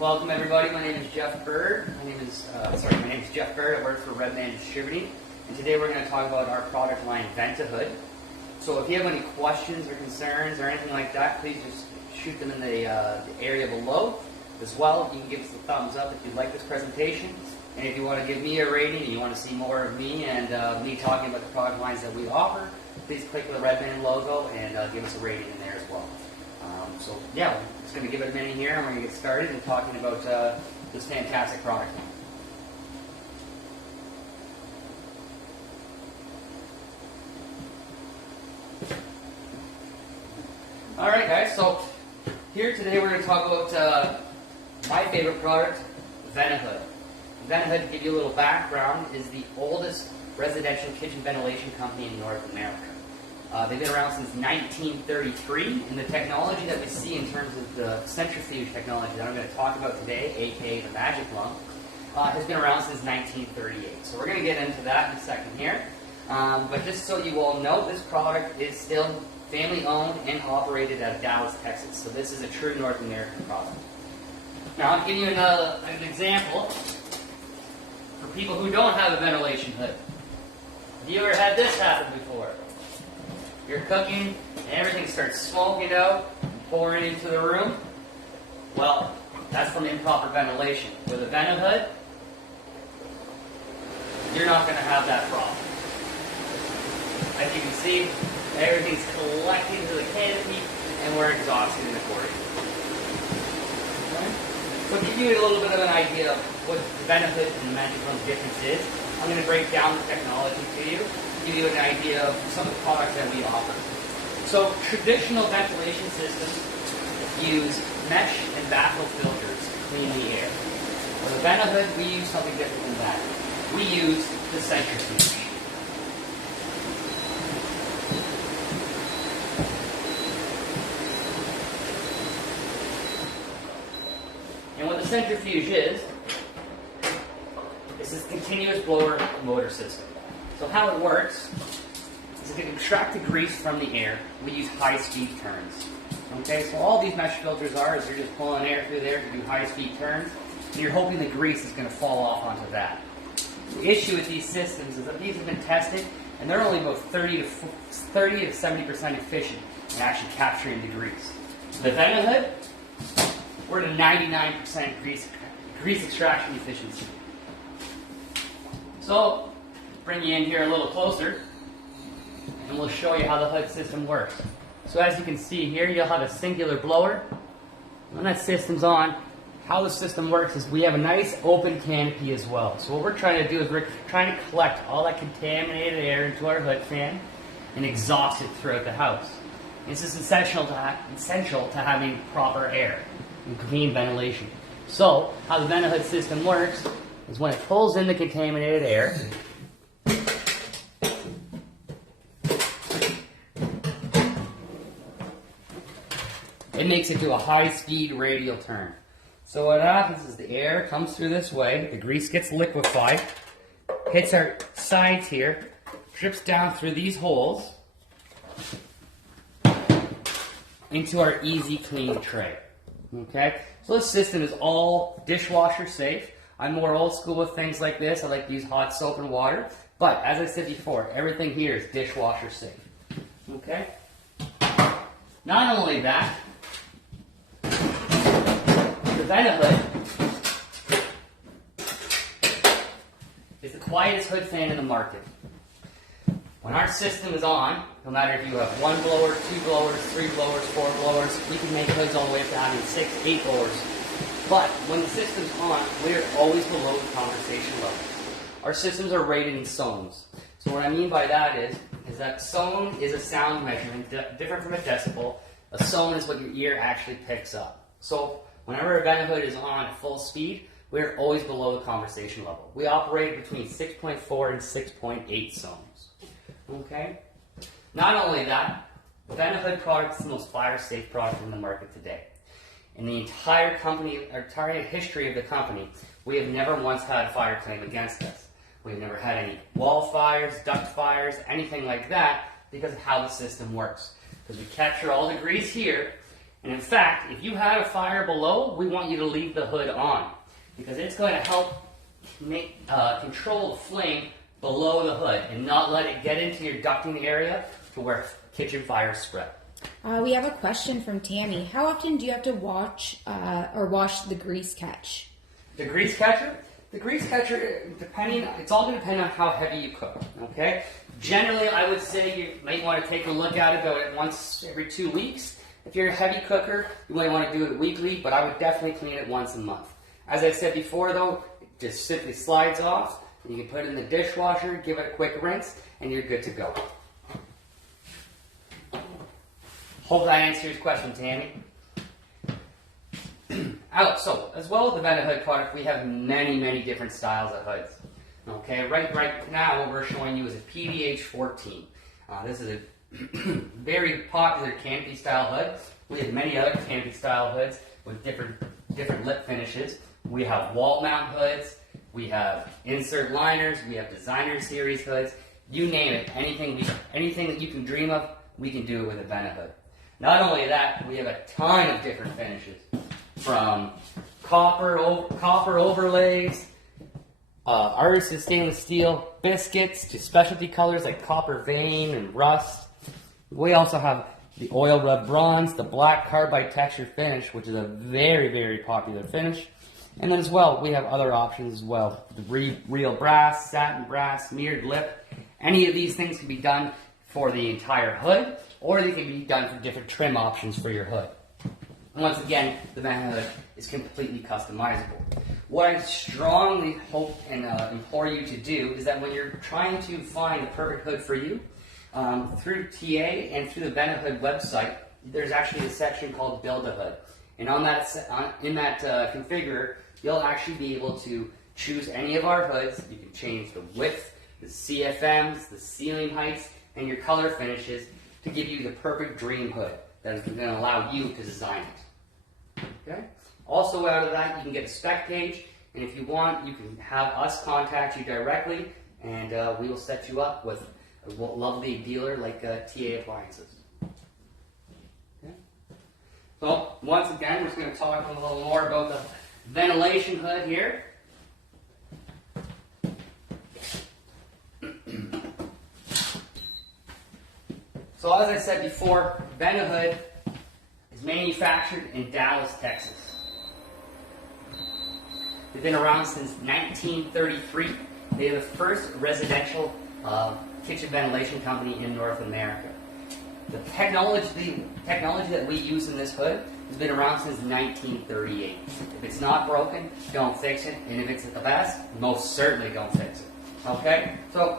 Welcome everybody. My name is Jeff Bird. My name is Jeff Bird. I work for Redman Distributing, and today we're going to talk about our product line Ventahod. So if you have any questions or concerns or anything like that, please just shoot them in the area below. As well, you can give us a thumbs up if you like this presentation, and if you want to give me a rating and you want to see more of me and me talking about the product lines that we offer, please click the Redman logo and give us a rating in there as well. So yeah, we're just going to give it a minute here and we're going to get started and talking about this fantastic product line. Alright guys, so here today we're going to talk about my favorite product, Ventahod. Ventahod, to give you a little background, is the oldest residential kitchen ventilation company in North America. They've been around since 1933, and the technology that we see in terms of the centrifuge technology that I'm going to talk about today, aka the magic lung, has been around since 1938. So we're going to get into that in a second here. But just so you all know, this product is still family owned and operated out of Dallas, Texas. So this is a true North American product. Now I'll give you an example for people who don't have a ventilation hood. Have you ever had this happen before? You're cooking and everything starts smoking out and pouring into the room. Well, that's from improper ventilation. With a Ventahod, you're not going to have that problem. As you can see, everything's collecting to the canopy and we're exhausting accordingly. Okay? So to give you a little bit of an idea of what the Ventahod and the magic lung difference is, I'm going to break down the technology to you, give you an idea of some of the products that we offer. So traditional ventilation systems use mesh and baffle filters to clean the air. For the Ventahod, we use something different than that. We use the centrifuge. And what the centrifuge is this continuous blower motor system. So how it works is to extract the grease from the air, we use high-speed turns. Okay, so all these mesh filters are is you're just pulling air through there to do high-speed turns, and you're hoping the grease is going to fall off onto that. The issue with these systems is that these have been tested, and they're only about 30 to 70% efficient in actually capturing the grease. The Ventahod, we're at a 99% grease extraction efficiency. So, bring you in here a little closer, and we'll show you how the hood system works. So as you can see here, you'll have a singular blower. When that system's on, how the system works is we have a nice open canopy as well. So what we're trying to do is we're trying to collect all that contaminated air into our hood fan and exhaust it throughout the house. This is essential to having proper air and clean ventilation. So how the Ventahod system works is when it pulls in the contaminated air, it makes it do a high-speed radial turn. So what happens is the air comes through this way, the grease gets liquefied, hits our sides here, drips down through these holes into our easy clean tray. Okay? So this system is all dishwasher safe. I'm more old school with things like this. I like to use hot soap and water. But as I said before, everything here is dishwasher safe. Okay? Not only that, the Ventahod is the quietest hood fan in the market. When our system is on, no matter if you have one blower, two blowers, three blowers, four blowers, we can make hoods all the way up to having 6, 8 blowers. But when the system's on, we're always below the conversation level. Our systems are rated in sones. So what I mean by that is that sone is a sound measurement, different from a decibel. A sone is what your ear actually picks up. So whenever a Ventahod is on at full speed, we're always below the conversation level. We operate between 6.4 and 6.8 zones. Okay? Not only that, the Ventahod product is the most fire-safe product in the market today. In the entire history of the company, we have never once had a fire claim against us. We've never had any wall fires, duct fires, anything like that because of how the system works. Because we capture all the grease here And in fact, if you had a fire below, we want you to leave the hood on because it's going to help control the flame below the hood and not let it get into your ducting area to where kitchen fires spread. We have a question from Tammy. How often do you have to wash the grease catch? The grease catcher? The grease catcher, it's all going to depend on how heavy you cook, okay? Generally, I would say you might want to take a look at it about once every 2 weeks. If you're a heavy cooker, you might want to do it weekly, but I would definitely clean it once a month. As I said before, though, it just simply slides off. You can put it in the dishwasher, give it a quick rinse, and you're good to go. Hope that answers your question, Tammy. So, as well as the Ventahod product, we have many different styles of hoods. Okay, right now what we're showing you is a PVH 14. This is a very popular canopy style hood. We have many other canopy style hoods with different lip finishes. We have wall mount hoods, we have insert liners, we have designer series hoods. You name it, anything that you can dream of, we can do it with a Ventahod. Not only that, we have a ton of different finishes, from copper overlays, artisan stainless steel biscuits, to specialty colors like copper vein and rust. We also have the oil rub bronze, the black carbide texture finish, which is a very popular finish. And then as well, we have other options as well. The real brass, satin brass, mirrored lip. Any of these things can be done for the entire hood, or they can be done for different trim options for your hood. And once again, the Ventahod is completely customizable. What I strongly hope and implore you to do is that when you're trying to find the perfect hood for you, through TA and through the Ventahod website, there's actually a section called Build a Hood. And in that configurer, you'll actually be able to choose any of our hoods. You can change the width, the CFMs, the ceiling heights, and your color finishes to give you the perfect dream hood that is going to allow you to design it. Okay? Also out of that, you can get a spec page, and if you want, you can have us contact you directly, and we will set you up with a lovely dealer like TA Appliances. Okay? So, once again, we're just going to talk a little more about the ventilation hood here. So as I said before, Ventahod is manufactured in Dallas, Texas. They've been around since 1933. They're the first residential kitchen ventilation company in North America. The technology that we use in this hood has been around since 1938. If it's not broken, don't fix it. And if it's the best, most certainly don't fix it. Okay? So,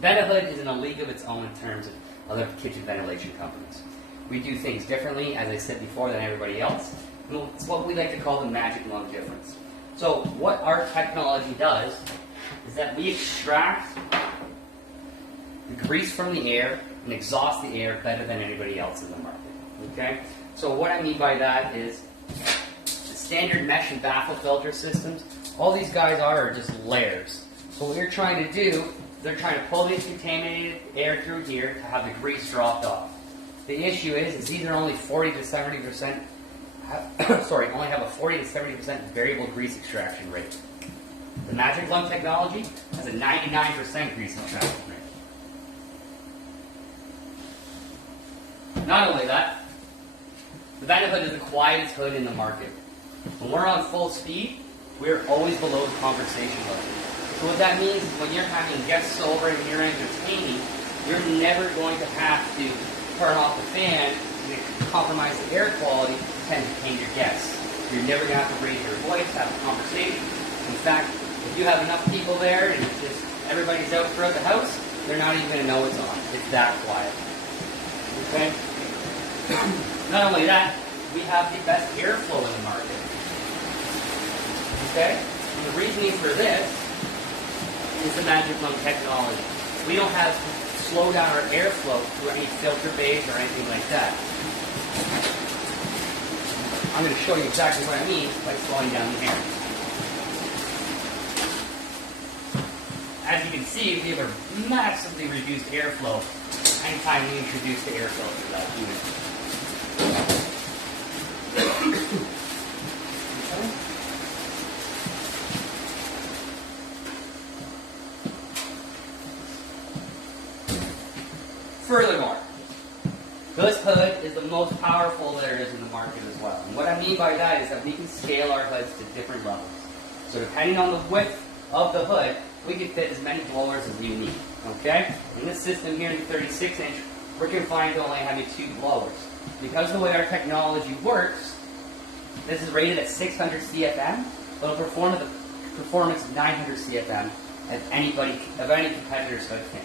Ventahod is in a league of its own in terms of other kitchen ventilation companies. We do things differently, as I said before, than everybody else. It's what we like to call the magic lung difference. So what our technology does is that we extract the grease from the air and exhaust the air better than anybody else in the market. Okay? So what I mean by that is the standard mesh and baffle filter systems, all these guys are just layers. So what you're trying to do, they're trying to pull this contaminated air through here to have the grease dropped off. The issue is these are only 40 to 70%, only have a 40 to 70% variable grease extraction rate. The Magic Lung technology has a 99% grease extraction rate. Not only that, the Ventahod is the quietest hood in the market. When we're on full speed, we're always below the conversation level. So what that means is when you're having guests over and you're entertaining, you're never going to have to turn off the fan and compromise the air quality to entertain your guests. You're never going to have to raise your voice, have a conversation. In fact, if you have enough people there and it's just everybody's out throughout the house, they're not even going to know it's on. It's that quiet. Okay? Not only that, we have the best airflow in the market. Okay? And the reasoning for this is the Magic Lung technology. We don't have to slow down our airflow through any filter bays or anything like that. I'm going to show you exactly what I mean by slowing down the air. As you can see, we have a massively reduced airflow anytime we introduce the air filter to that unit. Furthermore, this hood is the most powerful there is in the market as well. And what I mean by that is that we can scale our hoods to different levels. So depending on the width of the hood, we can fit as many blowers as you need. Okay? In this system here, in the 36-inch, we're confined to only having 2 blowers. Because of the way our technology works, this is rated at 600 CFM, but it'll perform at the performance of 900 CFM of any competitor's hood can.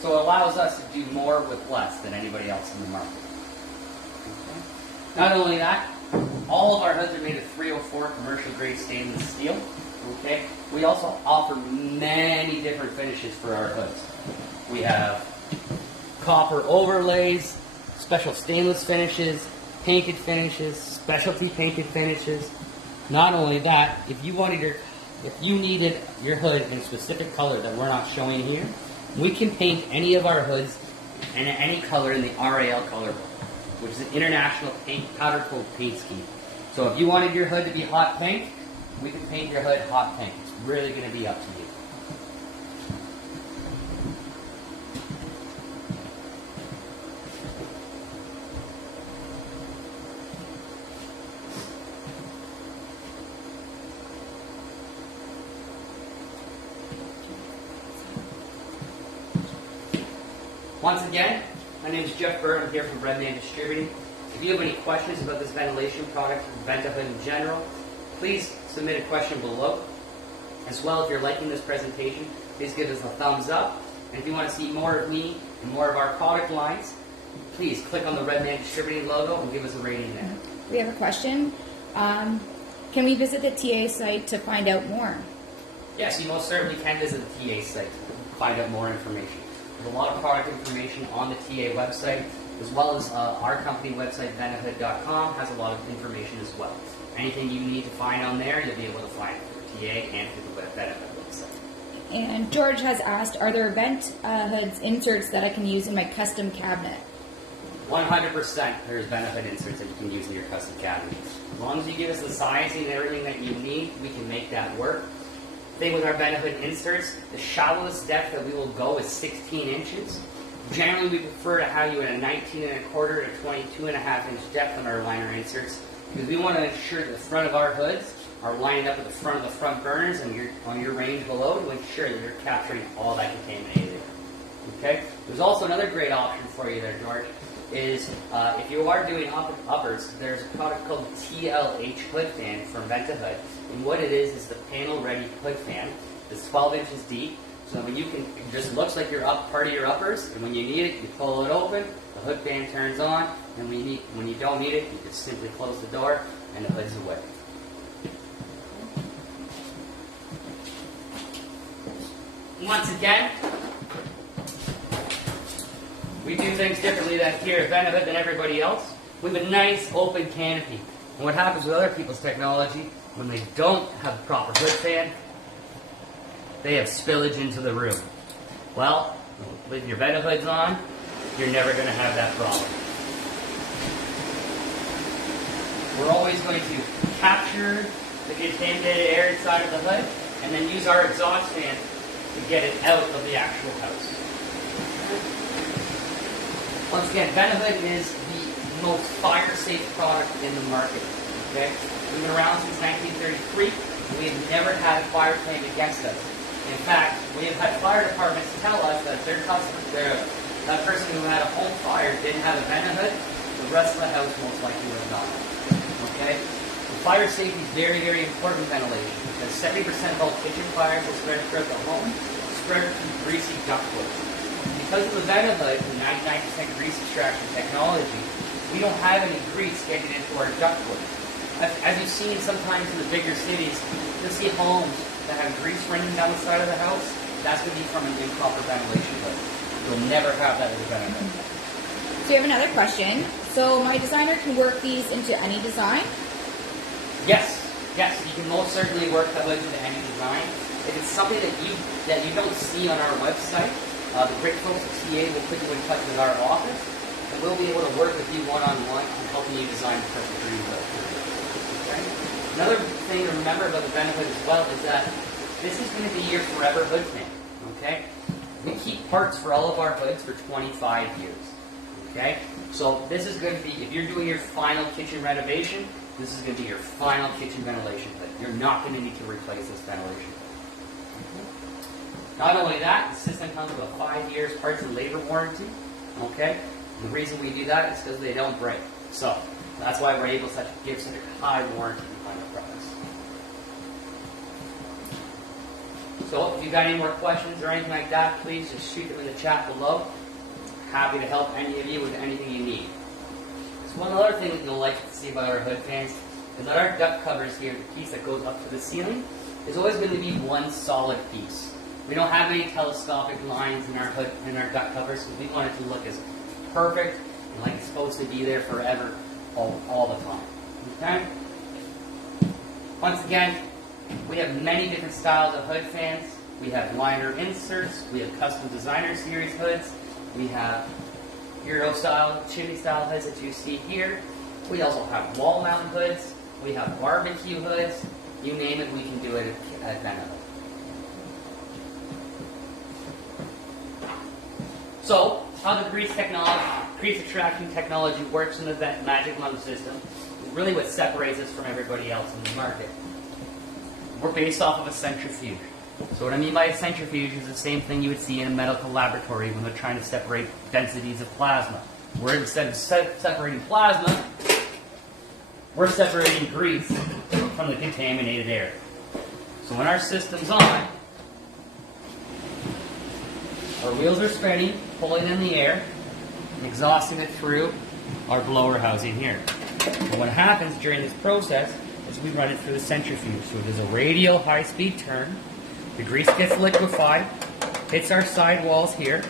So it allows us to do more with less than anybody else in the market. Okay. Not only that, all of our hoods are made of 304 commercial grade stainless steel. Okay. We also offer many different finishes for our hoods. We have copper overlays, special stainless finishes, painted finishes, specialty painted finishes. Not only that, if you needed your hood in a specific color that we're not showing here, we can paint any of our hoods in any color in the RAL color book, which is an international powder coat paint scheme. So if you wanted your hood to be hot pink, we can paint your hood hot pink. It's really going to be up to you. Once again, my name is Jeff Burr. I'm here from Redman Distributing. If you have any questions about this ventilation product or Ventahod in general, please submit a question below. As well, if you're liking this presentation, please give us a thumbs up. And if you want to see more of me and more of our product lines, please click on the Redman Distributing logo and give us a rating there. We have a question. Can we visit the TA site to find out more? Yes, you most certainly can visit the TA site to find out more information. There's a lot of product information on the TA website, as well as our company website, Ventahod.com, has a lot of information as well. Anything you need to find on there, you'll be able to find it through TA and through the Ventahod website. And George has asked, are there Ventahod inserts that I can use in my custom cabinet? 100% there's Ventahod inserts that you can use in your custom cabinet. As long as you give us the sizing and everything that you need, we can make that work. Thing with our Ventahod inserts, the shallowest depth that we will go is 16 inches. Generally, we prefer to have you at a 19 1/4 to 22 1/2 inch depth on our liner inserts because we want to ensure that the front of our hoods are lining up with the front of the front burners and on your range below to ensure that you're capturing all that contaminated air. Okay? There's also another great option for you there, George, is if you are doing uppers, there's a product called TLH hood fan from Ventahod. And what it is the panel-ready hood fan. It's 12 inches deep, so when you can, it just looks like you're up part of your uppers, and when you need it, you pull it open, the hood fan turns on, and when you don't need it, you just simply close the door, and the hood's away. Once again, we do things differently here at Ventahod than everybody else. We have a nice open canopy. And what happens with other people's technology, when they don't have a proper hood fan, they have spillage into the room. Well, with your Ventahoods on, you're never going to have that problem. We're always going to capture the contaminated air inside of the hood and then use our exhaust fan to get it out of the actual house. Once again, Ventahod is the most fire-safe product in the market. Okay? We've been around since 1933, and we have never had a fire claim against us. In fact, we have had fire departments tell us that that person who had a home fire didn't have a Ventahod, the rest of the house most likely was not. Okay? So fire safety is very, very important ventilation, because 70% of all kitchen fires that spread throughout the home spread through greasy ductwork. Because of the Ventahod, the 99% grease extraction technology, we don't have any grease getting into our ductwork. As you've seen sometimes in the bigger cities, you'll see homes that have grease running down the side of the house. That's going to be from an improper ventilation hood. You'll never have that with a Ventahod. So you have another question. So my designer can work these into any design? Yes, you can most certainly work the hood into any design. If it's something that you don't see on our website, the great folks at TA will put you in touch with our office, and we'll be able to work with you one-on-one on helping you design the perfect dream hood. Okay? Another thing to remember about the Ventahod as well is that this is going to be your forever hood fan. Okay? We keep parts for all of our hoods for 25 years. Okay? So this is going to be, if you're doing your final kitchen renovation, this is going to be your final kitchen ventilation hood. You're not going to need to replace this ventilation hood. Not only that, the system comes with a 5 years parts and labor warranty. Okay? And the reason we do that is because they don't break. So that's why we're able to give such a high warranty on the products. So if you've got any more questions or anything like that, please just shoot them in the chat below. Happy to help any of you with anything you need. So one other thing that you'll like to see about our hood fans is that our duct covers here, the piece that goes up to the ceiling, is always going to be one solid piece. We don't have any telescopic lines in our hood and our duct covers, because we want it to look as perfect and like it's supposed to be there forever, all the time. Okay? Once again, we have many different styles of hood fans. We have liner inserts, we have custom designer series hoods, we have Euro style, chimney style hoods that you see here. We also have wall mount hoods, we have barbecue hoods, you name it, we can do it at Ventahod. So, how the grease extraction technology works in the Magic Lung system is really what separates us from everybody else in the market. We're based off of a centrifuge. So what I mean by a centrifuge is the same thing you would see in a medical laboratory when they're trying to separate densities of plasma. Where instead of separating plasma, we're separating grease from the contaminated air. So when our system's on, our wheels are spinning, pulling in the air, and exhausting it through our blower housing here. And what happens during this process is we run it through the centrifuge. So there's a radial high-speed turn. The grease gets liquefied, hits our side walls here,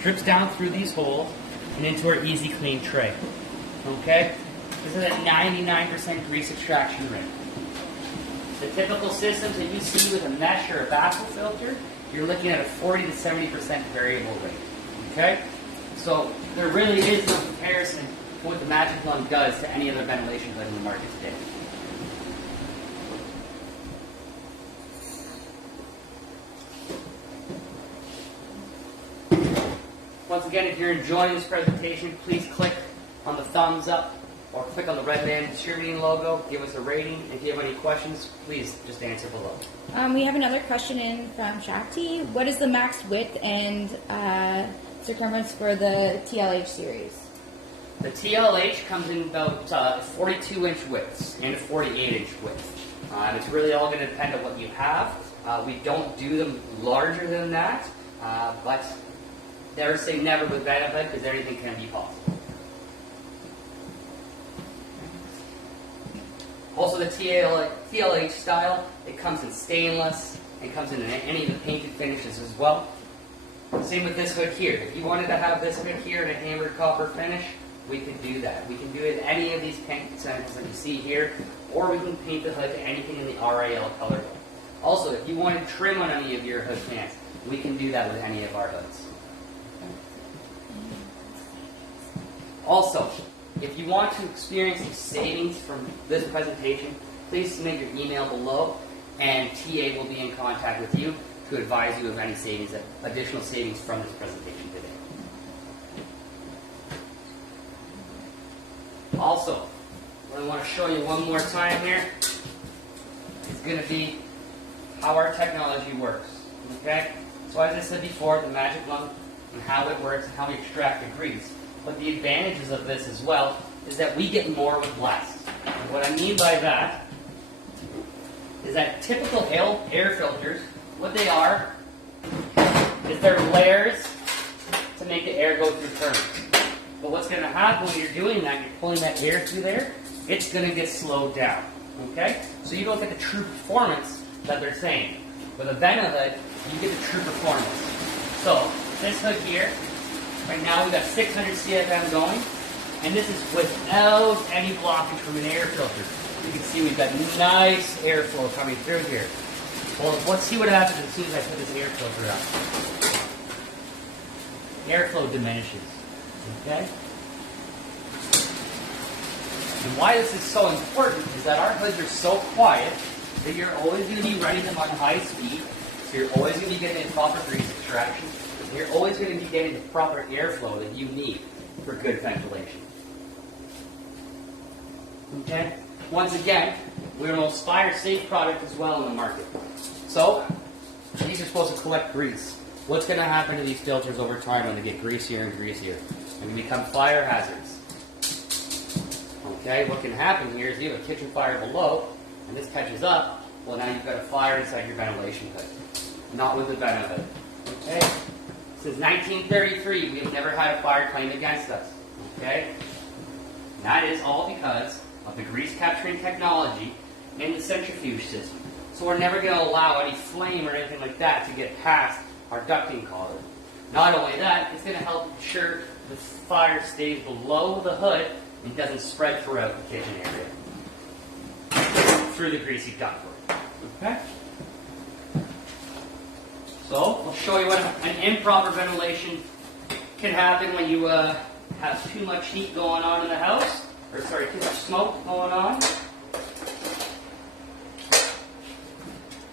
drips down through these holes, and into our easy clean tray. Okay? This is a 99% grease extraction rate. The typical systems that you see with a mesh or a baffle filter, you're looking at a 40 to 70% variable rate. Okay? So there really is no comparison to what the Magic Lung does to any other ventilation hood in the market today. Once again, if you're enjoying this presentation, please click on the thumbs up or click on the Redman distributing logo. Give us a rating. If you have any questions, please just answer below. We have another question in from Shakti. What is the max width and circumference for the TLH series? The TLH comes in about 42-inch widths and a 48-inch width. It's really all going to depend on what you have. We don't do them larger than that, but never say never with Ventahod because anything can be possible. Also, the TLH style, it comes in stainless. It comes in any of the painted finishes as well. Same with this hood here. If you wanted to have this hood here in a hammered copper finish, we can do that. We can do it in any of these paint samples that you see here, or we can paint the hood to anything in the RAL colorway. Also, if you wanted trim on any of your hood fans, we can do that with any of our hoods. Also, if you want to experience some savings from this presentation, please submit your email below, and TA will be in contact with you to advise you of any savings, additional savings from this presentation today. Also, what I want to show you one more time here is going to be how our technology works. Okay? So as I said before, the Magic Lung and how it works and how we extract the grease. But the advantages of this as well is that we get more with less. And what I mean by that is that typical air filters, what they are is they're layers to make the air go through turns. But what's going to happen when you're doing that, you're pulling that air through there, it's going to get slowed down. Okay? So you don't get the true performance that they're saying. With a Ventahod, you get the true performance. So this hood here, right now we've got 600 CFM going, and this is without any blockage from an air filter. You can see we've got nice airflow coming through here. Well, let's see what happens as soon as I put this air filter up. Airflow diminishes. Okay? And why this is so important is that our hoods are so quiet that you're always going to be running them on high speed, So you're always going to be getting the proper grease extraction. And you're always going to be getting the proper airflow that you need for good ventilation. Okay? Once again, we're the most fire-safe product as well in the market. So, these are supposed to collect grease. What's going to happen to these filters over time when they get greasier and greasier? They're going to become fire hazards. Okay, what can happen here is you have a kitchen fire below, and this catches up. Well, now you've got a fire inside your ventilation hood. Not with the Ventahod. Okay? Since 1933, we have never had a fire claim against us. Okay? And that is all because of the grease capturing technology in the centrifuge system. So we're never going to allow any flame or anything like that to get past our ducting collar. Not only that, it's going to help ensure the fire stays below the hood and doesn't spread throughout the kitchen area through the greasy ductwork. Okay? So, I'll show you what an improper ventilation can happen when you have too much heat going on in the house, or sorry, too much smoke going on.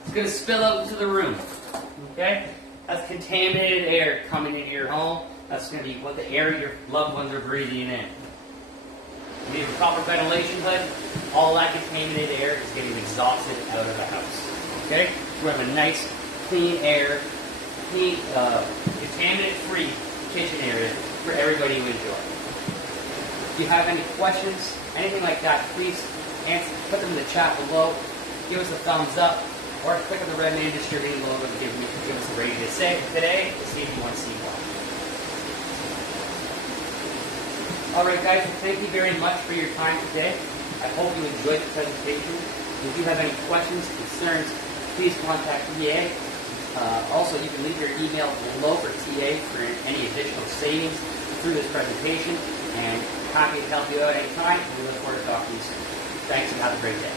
It's going to spill out into the room. Okay? That's contaminated air coming into your home. That's going to be what the air your loved ones are breathing in. You need a proper ventilation hood. All that contaminated air is getting exhausted out of the house. Okay? We have a nice, clean air, clean, contaminant-free kitchen area for everybody to enjoy. If you have any questions, anything like that, please put them in the chat below. Give us a thumbs up, or click on the Redman distributing logo to give us a rating to say today to see if you want to see more. Alright guys, well, thank you very much for your time today. I hope you enjoyed the presentation. If you have any questions, concerns, please contact TA. Also, you can leave your email below for TA for any additional savings through this presentation. And happy to help you out anytime. We look forward to talking to you soon. Thanks and have a great day.